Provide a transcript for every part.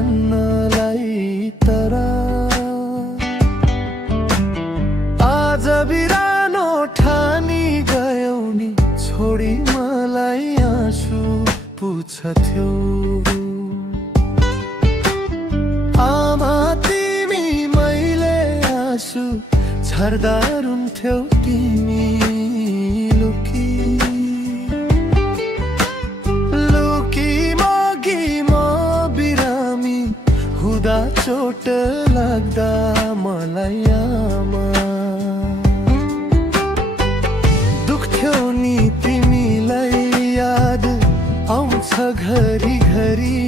भन्नलाई तर आज बिरानो ठानी गयौ नि छोडी मलाई आँसु पुछथ्यौ आमा तिमी मैले आँसु छर्दा रुन्थ्यौ तिमी लुकी मगी म बिरामी हुँदा चोट लाग्दा मलाई आमा दुख्थ्यौ नि तिमीलाई याद आउँछ घरी घरी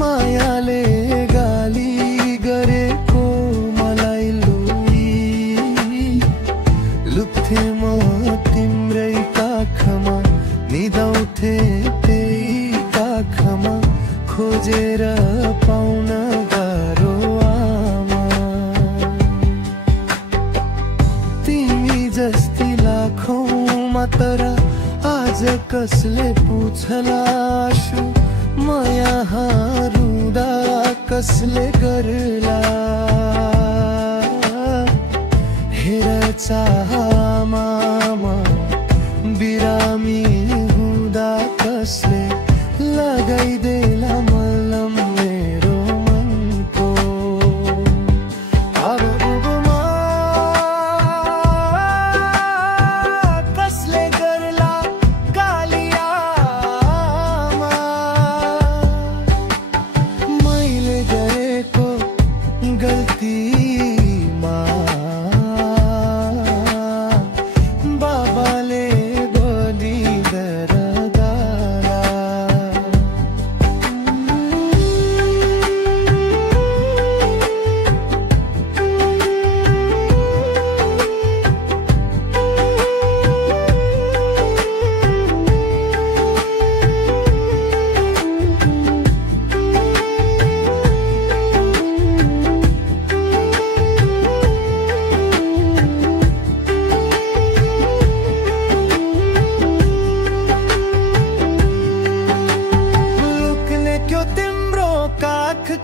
मायाले गाली गरेको मलाई लुक्थे म तिम्रै काखमा निदाउँथे त्यही काखमा खोजेर पाउन गाह्रो आमा तिमी जस्ती लाखौँमा तर आज कसले पुछला आँसु म यहाँ रुँदा कसले गर्ला हेर चाहमा बिरामी हुँदा कसले लगाइदेला मलम मेरो मनको अब कसले गर्ला गालियामा मैले गरेको गल्तीमा बाबाले बलिदर गाला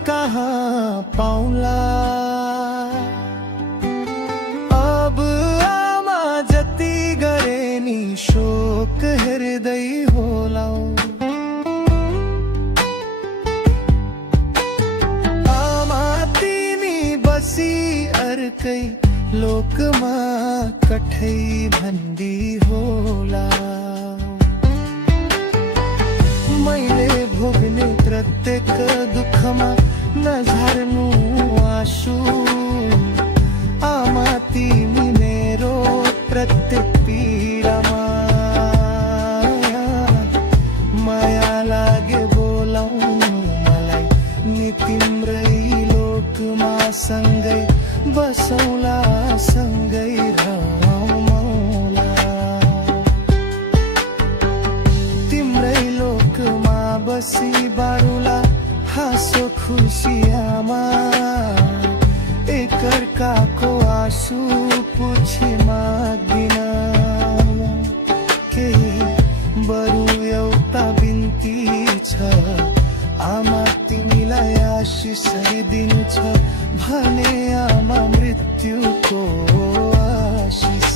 कहाँ पाउला अब आमा जति गरे नि शोक हेर्दै होला आमा तिमी बसी अर्कै लोकमा कठै भन्दी होला मैले भोग्ने प्रत्येक दुःखमा नझर्नु आँसु आमा तिमी मेरो प्रत्येक पीडामा माया लागे बोलाउनु मलाई नि तिम्रै लोकमा सँगै बसौला सँगै रमाउला तिम्रै लोकमा बसी बारुला हाँसो खुसी आमा एकअर्काको आँसु पुछे माग्दिन केही बरु एउटा बिन्ती छ आमा तिमीलाई आशिषै दिन्छ भने आमा मृत्युको आशिष